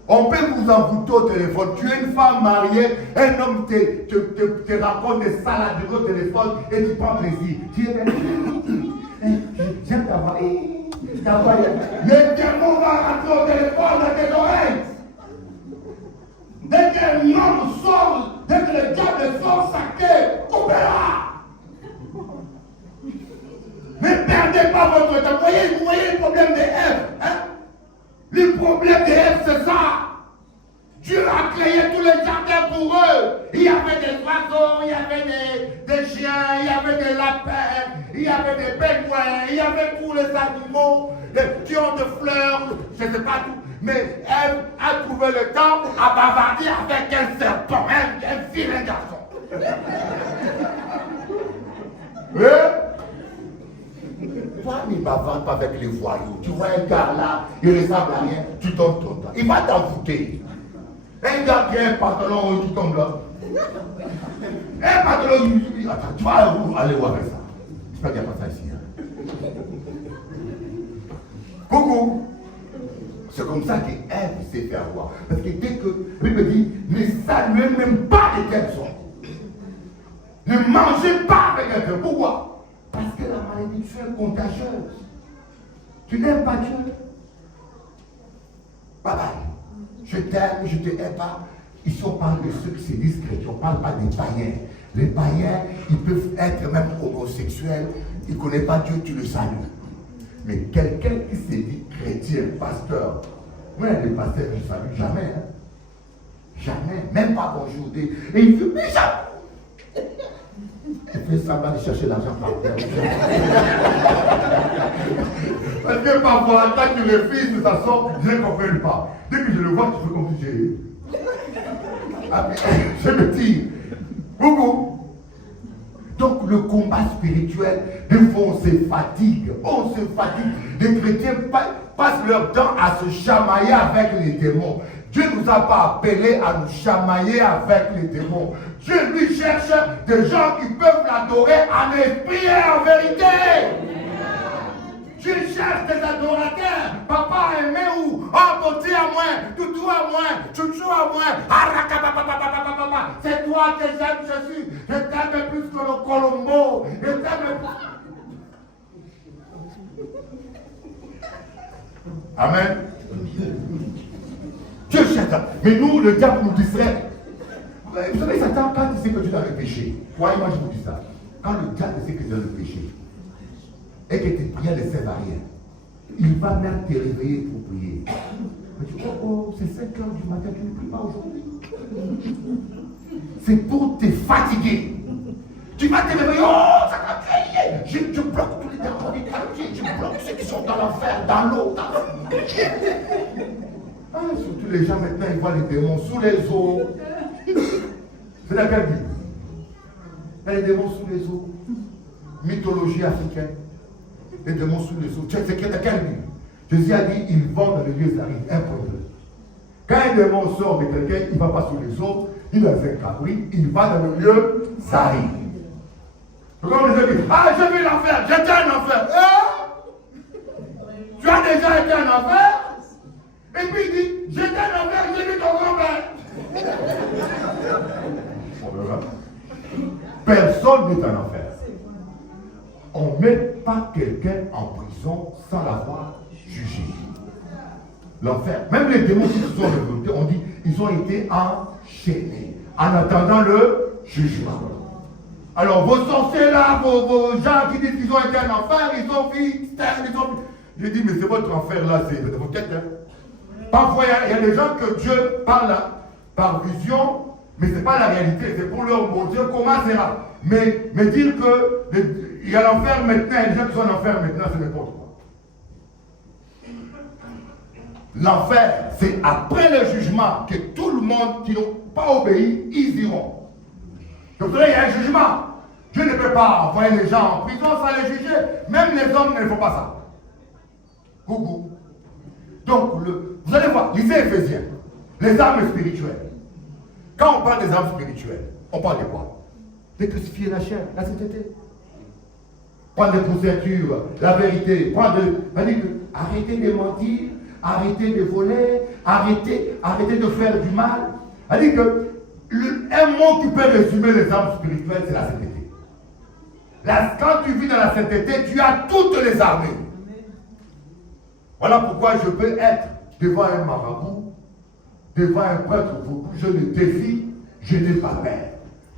On peut vous envoûter au téléphone. Tu es une femme mariée, un homme te raconte des salades au téléphone et tu prends plaisir. Tu es j'aime ta voix. Le démon va rentrer au téléphone dans tes oreilles. Dès qu'un homme sort, dès que le diable sort sa queue, coupez-la. Ne perdez pas votre temps. Vous voyez le problème des Ève, hein? Le problème des Ève, c'est ça. Dieu a créé tous les jardins pour eux. Il y avait des oiseaux, il y avait des chiens, il y avait des lapins, il y avait des pingouins, il y avait tous les animaux, les pions de fleurs, je ne sais pas tout. Mais Ève a trouvé le temps à bavarder avec un serpent, un vilain garçon. Toi, ne bavarde pas avec les voyous. Tu vois un gars là, il ne ressemble à rien, tu tombes ton temps. Il va t'envoûter. Un gars qui a un pantalon, tu tombes là. Un pantalon, attends, tu vas aller où avec ça? J'espère qu'il n'y a pas ça ici. Hein. Coucou. C'est comme ça qu'Ève s'est fait avoir. Parce que dès que la Bible dit, ne saluez même pas les personnes. Ne mangez pas avec quelqu'un. Pourquoi? Parce que la malédiction est contagieuse. Tu n'aimes pas Dieu. Bye bye. Je t'aime, je ne t'aime pas. Ici, on parle de ceux qui se disent chrétiens. On ne parle pas des païens. Les païens, ils peuvent être même homosexuels. Ils ne connaissent pas Dieu, tu le salues. Mais quelqu'un qui se dit chrétien, pasteur, moi, les pasteurs, je ne salue jamais. Hein. Jamais. Même pas bonjour. Et il dit, mais jamais. Il fait semblant de chercher l'argent par terre. Parce que parfois, quand tu refuses de ta sorte, je ne comprends pas. Dès que je le vois, tu fais comme si je me tire. Coucou. Donc le combat spirituel, des fois on se fatigue. On se fatigue. Les chrétiens passent leur temps à se chamailler avec les démons. Dieu ne nous a pas appelés à nous chamailler avec les démons. Dieu lui cherche des gens qui peuvent l'adorer en esprit et en vérité. Dieu cherche des adorateurs. Papa aimé où? Oh, beauté à moi, toutou à moi, chouchou à moi. C'est toi que j'aime, Jésus. Je t'aime plus que le Colombo. Je t'aime plus. Amen. Dieu cherche. Mais nous, le diable nous distrait. Vous savez, Satan, quand il sait que tu es dans le péché, croyez-moi, je vous dis ça. Quand le diable sait que tu es dans le péché et que tes prières ne servent à rien, il va même te réveiller pour prier. Mais tu dis, oh, c'est 5 heures du matin, tu ne pries pas aujourd'hui. C'est pour te fatiguer. Tu vas te réveiller, oh, ça va crier. Je bloque tous les démons du quartier, je bloque ceux qui sont dans l'enfer, dans l'eau. Ah, surtout les gens maintenant, ils voient les démons sous les eaux. C'est la quelle Bible? Les démons sous les eaux. Mythologie africaine. Les démons sous les eaux. C'est quelle Bible? Jésus a dit, ils vont dans les lieux arides. 1.2. Quand un démon sort de quelqu'un, il ne va pas sous les eaux, il a fait cabri, il va dans le lieu arides. Comme les gens disent, ah, j'ai vu l'enfer, j'étais en enfer. Tu as déjà été en enfer? Et puis il dit, j'étais en enfer, j'ai vu ton grand-père. Personne n'est en enfer. On ne met pas quelqu'un en prison sans l'avoir jugé. L'enfer, même les démons qui se sont révoltés, on dit, ils ont été enchaînés en attendant le jugement. Alors vos sorciers là, vos gens qui disent qu'ils ont été en enfer, ils ont vu, ils ont vu. Je dis, mais c'est votre enfer là, c'est de vos têtes. Hein. Parfois, il y a des gens que Dieu parle par vision, mais ce n'est pas la réalité, c'est pour leur montrer comment c'est là. Mais dire qu'il y a l'enfer maintenant, il y a des gens qui sont en enfer maintenant, c'est n'importe quoi. L'enfer, c'est après le jugement que tout le monde qui n'ont pas obéi, ils iront. Donc là, il y a un jugement. Dieu ne peut pas envoyer les gens en prison sans les juger. Même les hommes ne font pas ça. Coucou. Donc, vous allez voir, lisez Éphésiens, les armes spirituelles. Quand on parle des armes spirituelles, on parle de quoi? De crucifier la chair, la sainteté. Prendre des procédures, la vérité. Arrêtez de mentir, arrêtez de voler, arrêtez de faire du mal. C'est-à-dire que un mot qui peut résumer les armes spirituelles, c'est la sainteté. Quand tu vis dans la sainteté, tu as toutes les armées. Voilà pourquoi je peux être devant un marabout, devant un prêtre, je le défie, je n'ai pas peur.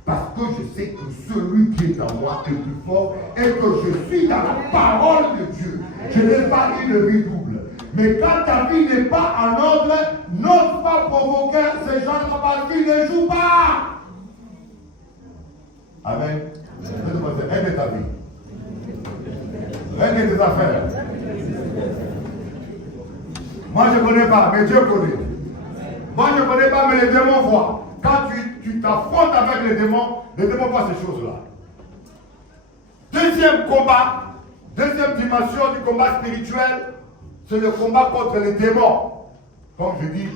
Parce que je sais que celui qui est en moi est plus fort et que je suis dans la parole de Dieu. Je n'ai pas une vie double. Mais quand ta vie n'est pas en ordre, n'ose pas provoquer ces gens parce qu'ils ne jouent pas. Amen. Aide ta vie. Aide tes affaires. Moi je ne connais pas, mais Dieu connaît. Moi je ne connais pas, mais les démons voient. Quand tu t'affrontes avec les démons voient ces choses-là. Deuxième combat, deuxième dimension du combat spirituel, c'est le combat contre les démons. Comme je dis,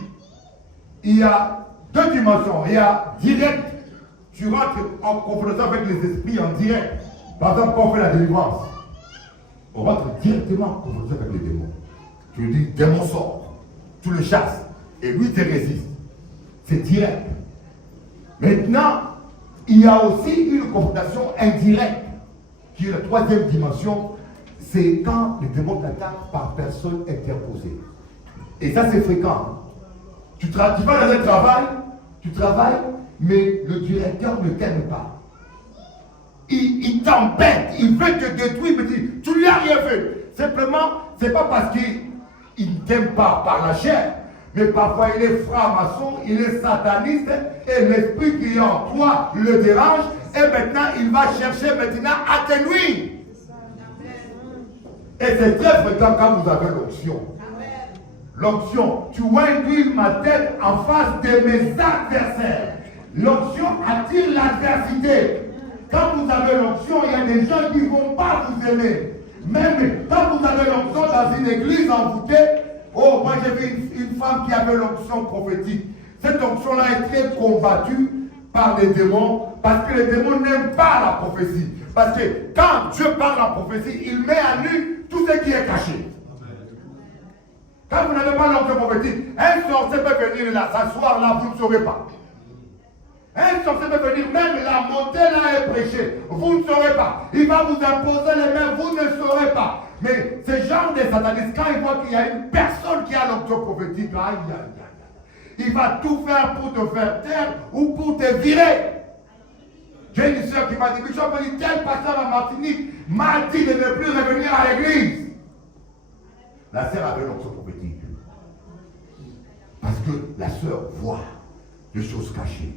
il y a deux dimensions. Il y a direct, tu rentres en confrontation avec les esprits en direct. Par exemple, quand on fait la délivrance, on rentre directement en confrontation avec les démons. Tu lui dis, démon sort, tu le chasses, et lui te résiste. C'est direct. Maintenant, il y a aussi une confrontation indirecte, qui est la troisième dimension, c'est quand les démons t'attaquent par personne interposée. Et ça, c'est fréquent. Tu vas dans un travail, tu travailles, mais le directeur ne t'aime pas. Il t'embête, il veut te détruire, mais tu lui as rien fait. Simplement, c'est pas parce qu'il ne t'aime pas par la chair, mais parfois il est franc-maçon, il est sataniste, et l'esprit qui est en toi le dérange, et maintenant il va chercher maintenant à te nuire. Et c'est très fréquent quand vous avez l'onction. L'onction, tu induis ma tête en face de mes adversaires. L'onction attire l'adversité. Quand vous avez l'onction, il y a des gens qui ne vont pas vous aimer. Même quand vous avez l'onction dans une église envoûtée, oh, moi j'ai vu une femme qui avait l'onction prophétique. Cette onction-là est très combattue par les démons, parce que les démons n'aiment pas la prophétie. Parce que quand Dieu parle la prophétie, il met à nu tout ce qui est caché. Quand vous n'avez pas l'onction prophétique, un sorcier peut venir là, s'asseoir là, vous ne saurez pas. Un sorcier peut venir, même la montée là est prêchée, vous ne saurez pas. Il va vous imposer les mains, vous ne saurez pas. Mais ce genre de satanistes, quand ils voient qu'il y a une personne qui a l'onction prophétique, aïe, aïe, aïe, il va tout faire pour te faire taire ou pour te virer. J'ai une soeur qui m'a dit, Bishop, tel pasteur à Martinique m'a dit de ne plus revenir à l'église. La sœur avait l'onction prophétique. Parce que la sœur voit des choses cachées.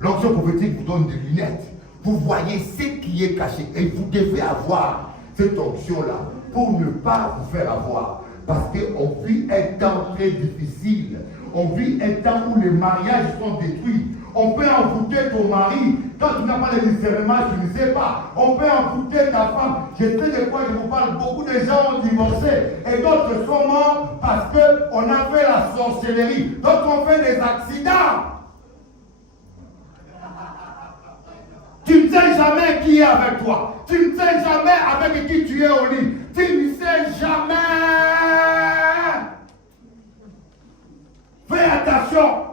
L'onction prophétique vous donne des lunettes. Vous voyez ce qui est caché. Et vous devez avoir cette onction-là pour ne pas vous faire avoir. Parce qu'on vit un temps très difficile. On vit un temps où les mariages sont détruits. On peut envoûter ton mari. Quand tu n'as pas de discernement, tu ne sais pas. On peut envoûter ta femme. Je sais de quoi je vous parle. Beaucoup de gens ont divorcé. Et d'autres sont morts parce qu'on a fait la sorcellerie. D'autres ont fait des accidents. Tu ne sais jamais qui est avec toi. Tu ne sais jamais avec qui tu es au lit. Tu ne sais jamais. Fais attention.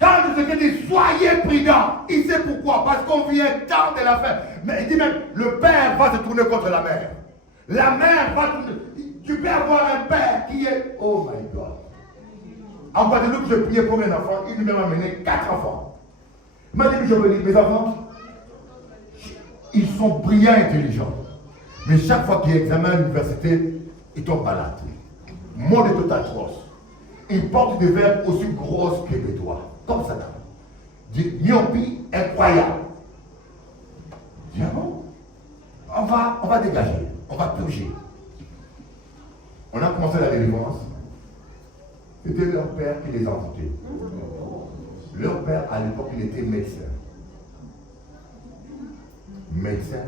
Quand je te dis, soyez prudents. Il sait pourquoi. Parce qu'on vit un temps de la fin. Mais il dit même, le père va se tourner contre la mère. La mère va tourner. Tu peux avoir un père qui est... Oh my God. En Guadeloupe, je priais pour mes enfants. Il m'a amené 4 enfants. Il m'a dit, je me dis, mes enfants, ils sont brillants et intelligents. Mais chaque fois qu'ils examinent à l'université, ils tombent malades. Monde est tout atroce. Ils portent des verbes aussi grosses que des doigts. Comme ça. Dit, myopie incroyable. Dis, ah bon? On va dégager. On va purger. On a commencé la délivrance. C'était leur père qui les envoûtait. Leur père, à l'époque, il était médecin. Médecin.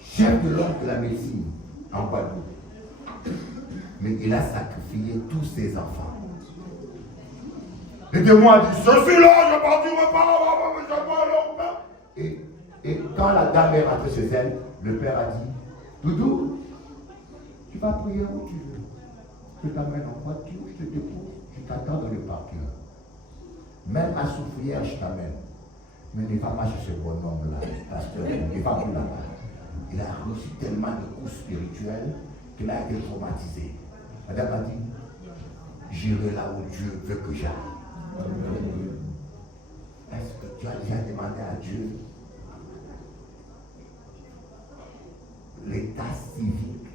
Chef de l'ordre de la médecine en Guadeloupe. Mais il a sacrifié tous ses enfants. Les témoins ont dit, je suis là, je ne partirai pas, et quand la dame est rentrée chez elle, le père a dit, Doudou, tu vas prier où tu veux. Je t'amène en voiture, je te dépose, je t'attends dans le parking. Même à Soufrière, je t'amène. Mais ne va pas chez ce bonhomme-là, pasteur, il va plus là-bas. Il a reçu tellement de coups spirituels qu'il a été traumatisé. Madame a dit, j'irai là où Dieu veut que j'aille. Est-ce que tu as déjà demandé à Dieu l'état civique,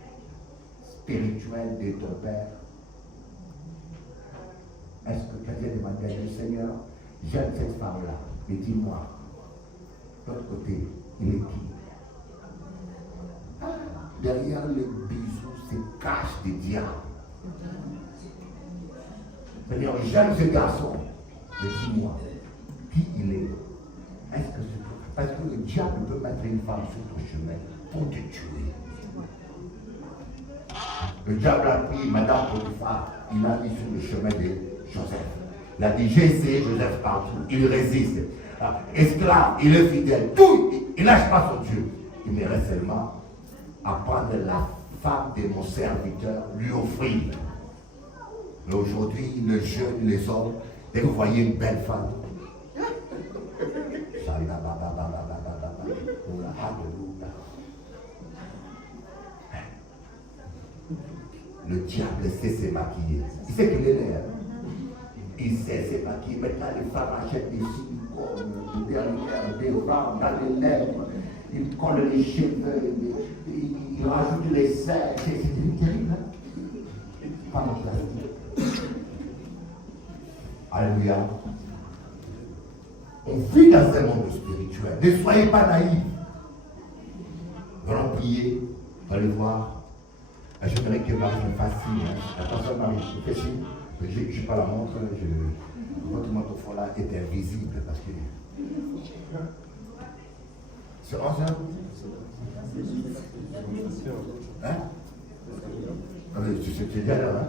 spirituel de ton père? Est-ce que tu as déjà demandé à Dieu, Seigneur, j'aime cette femme-là, mais dis-moi, de l'autre côté, il est qui? Derrière les bijoux se cachent des diables. C'est-à-dire, j'aime ce garçon, mais dis-moi, qui il est? Est-ce que c'est... Parce que le diable peut mettre une femme sur ton chemin pour te tuer. Le diable a pris Madame Potiphar, il l'a mis sur le chemin de Joseph. Il a dit, j'ai essayé Joseph partout, il résiste. Esclave, il est fidèle, tout, il lâche pas son Dieu. Il me reste seulement à prendre la femme de mon serviteur, lui offrir. Mais aujourd'hui, le jeune, les hommes, dès que vous voyez une belle femme, le diable sait se maquiller. Il sait qu'il est là. Il sait se maquiller. Maintenant, les femmes achètent des silicones, des femmes dans les lèvres. Ils collent les cheveux, ils rajoutent les seins. C'est terrible. Pas mon plastique. Alléluia. On vit dans un monde spirituel. Ne soyez pas naïfs. Allons prier, allez voir. J'aimerais que Marie me fasse signe. Attention Marie, je fais signe. Je n'ai pas la montre. Votre manteau là est invisible parce que... C'est 11 heures? Hein? Ah mais c'est déjà là, hein?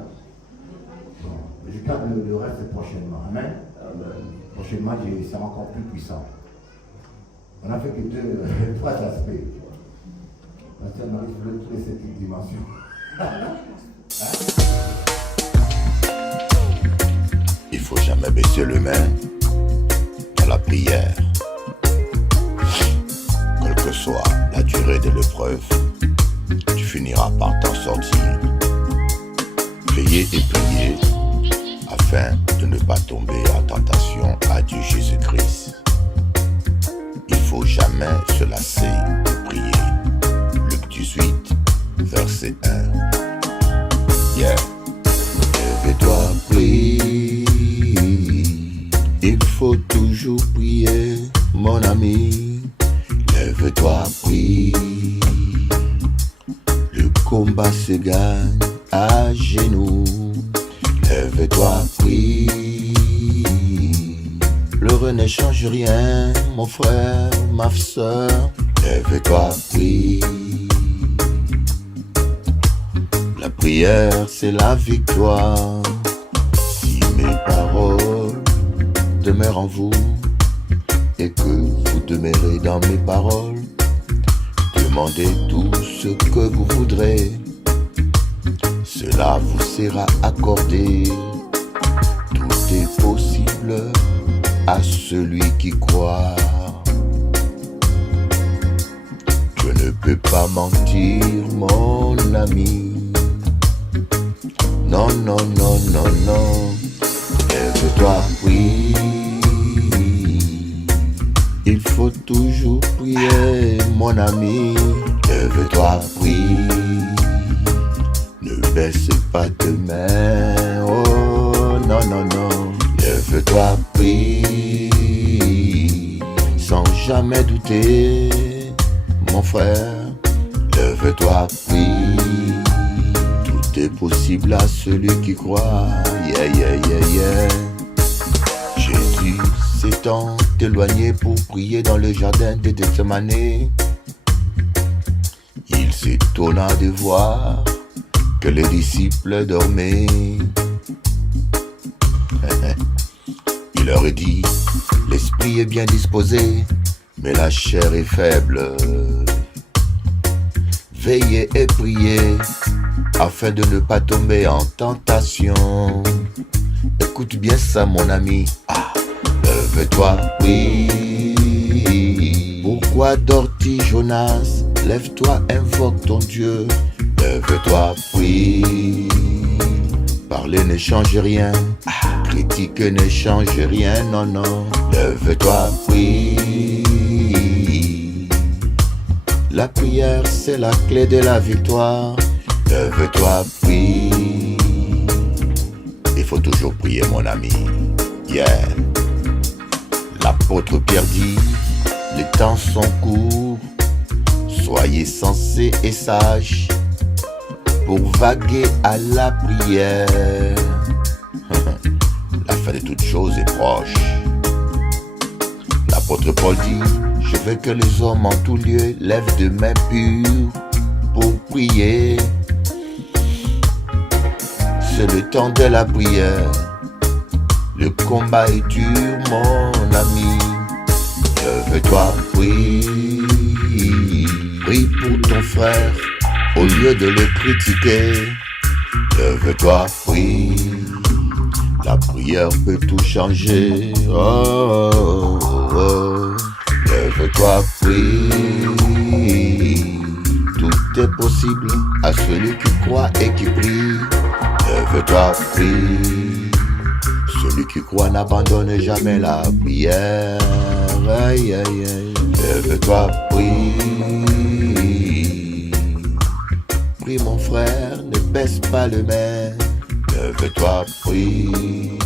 Bon, je garde le reste prochainement. Amen? Prochainement, c'est encore plus puissant. On a fait que 3 aspects. Pasteur Marie, je voulais trouver cette dimension. Il faut jamais baisser les mains dans la prière. Quelle que soit la durée de l'épreuve, tu finiras par t'en sortir. Veillez et priez Il faut toujours prier, mon ami. Lève-toi, prie. Le combat se gagne à genoux. Lève-toi, prie. Pleurer ne change rien, mon frère, ma soeur. Lève-toi, prie. La prière, c'est la victoire. Si mes paroles demeurent en vous et que vous demeurez dans mes paroles, demandez tout ce que vous voudrez, cela vous sera accordé. Tout est possible à celui qui croit. Je ne peux pas mentir, mon ami. Non, non, non, non, non. Lève-toi, prie. Il faut toujours prier, mon ami. Lève-toi, prie. Ne baisse pas de main. Oh, non, non, non. Lève-toi, prie. Sans jamais douter, mon frère. Lève-toi, prie. Tout est possible à celui qui croit. Yeah, yeah, yeah, yeah. Jésus s'étant éloigné pour prier dans le jardin de Gethsemane, il s'étonna de voir que les disciples dormaient. Il leur dit, l'esprit est bien disposé, mais la chair est faible. Veillez et priez, afin de ne pas tomber en tentation. Écoute bien ça, mon ami. Lève-toi, prie. Pourquoi dors-tu, Jonas? Lève-toi, invoque ton Dieu. Lève-toi, prie. Parler ne change rien. Critiquer ne change rien, non, non. Lève-toi, prie. La prière, c'est la clé de la victoire. Lève-toi, prie. Il faut toujours prier, mon ami. Yeah. L'apôtre Pierre dit, les temps sont courts. Soyez sensés et sages pour vaguer à la prière. La fin de toutes choses est proche. L'apôtre Paul dit, je veux que les hommes en tout lieu lèvent de mains pures pour prier. C'est le temps de la prière. Le combat est dur, mon ami. Lève-toi, prie. Prie pour ton frère au lieu de le critiquer. Lève-toi, prie. La prière peut tout changer. Oh, oh, oh. Lève-toi, prie. Tout est possible à celui qui croit et qui prie. Lève-toi, prie. Celui qui croit n'abandonne jamais la prière. Aïe, aïe, aïe. Lève-toi, prie. Prie, mon frère, ne baisse pas le main. Lève-toi, prie.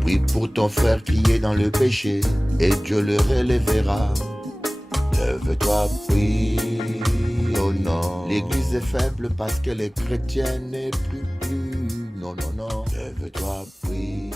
Prie pour ton frère qui est dans le péché et Dieu le relèvera. Lève-toi, prie. Oh non, l'église est faible parce que les chrétiens n'est plus. Non, non, non. Lève-toi, prie.